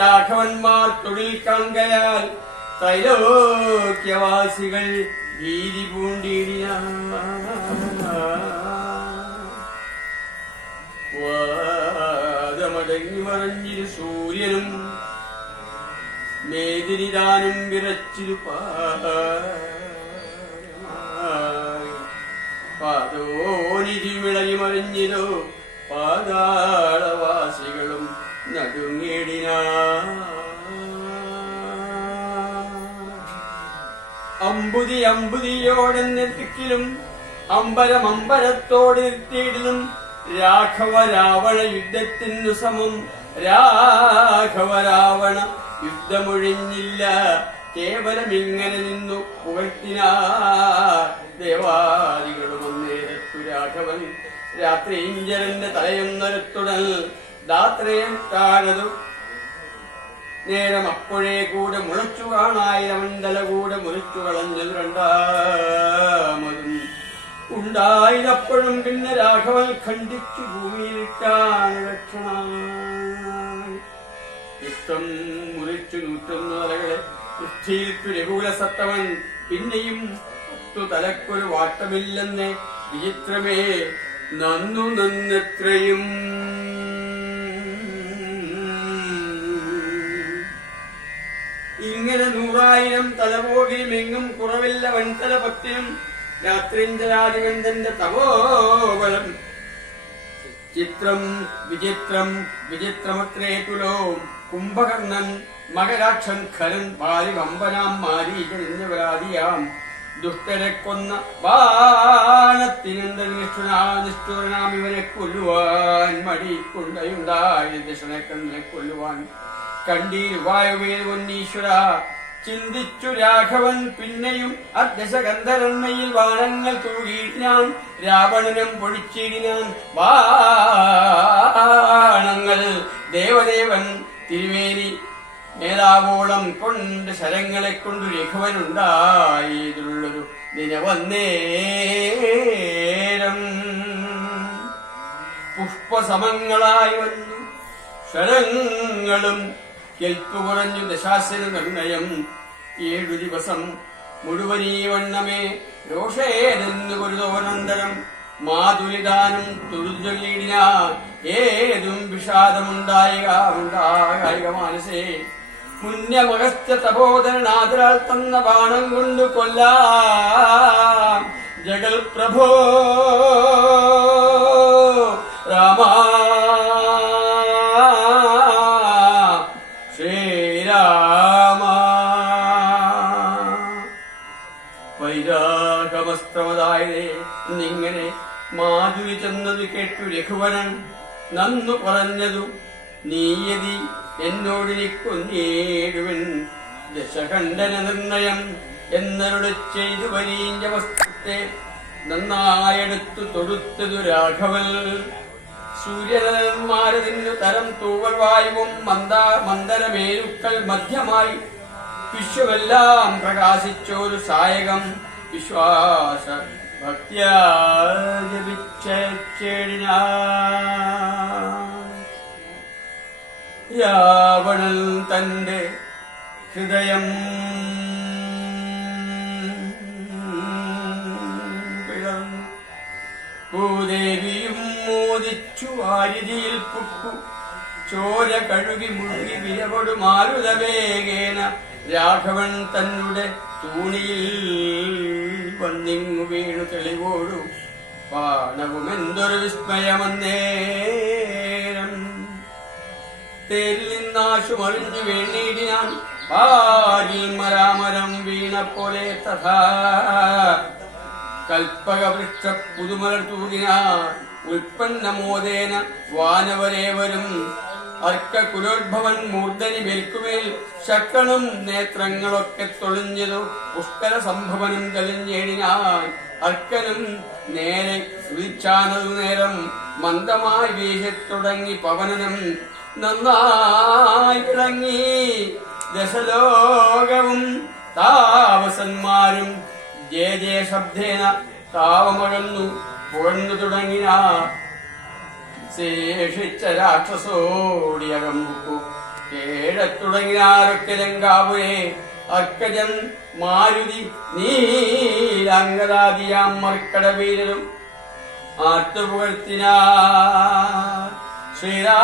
രാഘവന്മാർ തൊഴിൽ കാങ്കയാൽ ത്രൈലോക്യവാസികൾ വീതി വാദമടങ്ങി മറഞ്ഞിരു സൂര്യനും മേദിനിദാനം വിറച്ചിരു പാരമായി പാതോനിധി വിളയി മറിഞ്ഞിരോ പാതാളവാസികളും നടുങ്ങിടിന. അമ്പുതി അമ്പുതിയോടെ നിർത്തിക്കിലും അമ്പരം അമ്പരത്തോട് നിർത്തിയിടലും രാഘവ രാവണ യുദ്ധത്തിനു സമം രാഘവ രാവണ യുദ്ധമൊഴിഞ്ഞില്ല. കേവലം ഇങ്ങനെ നിന്നു പുകഴ്ത്തിനാ ദേവാദികൾ വന്നേരത്തു രാഘവൻ രാത്രി ഇഞ്ചരന്റെ തലയൊന്നരത്തുടൽ. ദാത്രയം താഴതു. നേരം അപ്പോഴേ കൂടെ മുളച്ചു കാണായിരവൻ തല കൂടെ മുറിച്ചു കളഞ്ഞത് രണ്ടാമതും. ഉണ്ടായിരപ്പോഴും പിന്നെ രാഘവൻ ഖണ്ഡിച്ചു ഭൂമിയിലിട്ടാണ് ലക്ഷണ യുക്തം മുറിച്ചു നൂറ്റൊന്നു തലകളെ പൃഥ്വിയിൽക്കു രഘുകുല സത്തവൻ. പിന്നെയും പത്തു തലക്കൊരു വാട്ടമില്ലെന്ന് വിചിത്രമേ. നന്നു നന്നത്രയും. ഇങ്ങനെ നൂറായിരം തലപോകിയും എങ്ങും കുറവില്ല വൻതല പത്തിനും രാത്രിഞ്ചരാധികണ്ഠന്റെ തപോബലം ചിത്രം വിചിത്രം വിചിത്രമത്രേ തുലോ. കുംഭകർണൻ മകരാക്ഷൻ ഖരൻ പാരി വമ്പനാം മാരീചൻ എന്നിവരാദിയാം ദുഷ്ടരെ കൊന്ന ബാണത്തിനെന്ത ഇവരെ കൊല്ലുവാൻ മടിക്കൊണ്ടയുണ്ടായി. കണ്ണനെ കൊല്ലുവാൻ കണ്ടീർ വായുവേൽ പൊന്നീശ്വര ചിന്തിച്ചു രാഘവൻ പിന്നെയും അദശഗന്ധരന്മയിൽ വാനങ്ങൾ തൂകിയിടിനാൻ രാവണനും പൊഴിച്ചിടിനാൻ വാണങ്ങൾ ദേവദേവൻ തിരുമേനി മേലാവോളം കൊണ്ട് ശരങ്ങളെ കൊണ്ട് രഘുവനുണ്ടായതിലുള്ളൊരു ദിനവന്നേരം പുഷ്പസമങ്ങളായി വന്നു ശരങ്ങളും കെൽപ്പു കുറഞ്ഞു ദശാശന നിർണയം. ഏഴു ദിവസം മുഴുവനീ വണ്ണമേ. രോഷേനെന്നു ഗുരുതോനന്തരം മാതുലിദാനം തുഴുചൊല്ലിടിന ഏതും വിഷാദമുണ്ടായിക ഉണ്ടാകായിക മാനസേ. പുണ്യമകസ്യ തപോധരനാദരാൾ തന്ന ബാണം കൊണ്ട് കൊല്ലാം. ജഗൽ പ്രഭോ വൈരാഗമസ്ത്രവതായതേ എന്നിങ്ങനെ മാധുരി ചെന്നത് കേട്ടു രഘുവനൻ നന്നു പറഞ്ഞതു നീയതി എന്നോടിനി കൊന്നേടുവൻ ദശകണ്ഠന നിർണയം എന്നരുടെ ചെയ്തു വരീഞ്ഞ വസ്തുത്തെ നന്നായെടുത്തു തൊടുത്തതു രാഘവൽ സൂര്യനന്മാരതിന് തരം തൂവൽ വായുവും മന്ദ മന്ദരമേരുക്കൾ മധ്യമായി വിശ്വമെല്ലാം പ്രകാശിച്ചൊരു സായകം. വിശ്വാസ ഭക്തിയാവണൻ തന്റെ ഹൃദയം ഭൂദേവിയും മോദിച്ചു ആരിതിയിൽ പുട്ടു. ചോര കഴുകി മുഴുകി വിരകൊടു മാരുതവേഗേന രാഘവൻ തന്നുടെ തൂണിയിൽ വന്നിങ്ങു വീണു തെളിവോടു. പാണവും എന്തൊരു വിസ്മയമന്നേരം. തേരിൽ നിന്നാശു മറിഞ്ഞു വീണിടിനാൻ പാരിൽ മരാമരം വീണ പോലെ തഥാ. കൽപ്പകവൃക്ഷ പുതുമലർ തൂകിനാൽ ഉൽപ്പന്നമോദേന വാനവരേവരും അർക്ക കുലോത്ഭവൻ മൂർധനി മേൽക്കുമേൽ ശക്കണം നേത്രങ്ങളൊക്കെ തൊളിഞ്ഞതു പുഷ്കര സംഭവനം തെളിഞ്ഞെഴിഞ്ഞാൽ അർക്കനും നേരെ വിളിച്ചാനതു നേരം മന്ദമായി വീശത്തുടങ്ങി പവനനും നന്നായി കിടങ്ങി ദശലോകവും താപസന്മാരും ജയ ജയ ശബ്ദേന താവമകന്നു പുഴന്നു തുടങ്ങിനാർ ശേഷിച്ച രാക്ഷസോടിയകമുക്കു കേഴത്തുടങ്ങിനാരൊക്കെ ലങ്കാവുരെ അക്കജൻ മാരുതി നീലങ്കരാതിയാം മർക്കടവീരരും ആർത്തുപുകഴ്ത്തിനാർ ശ്രീരാ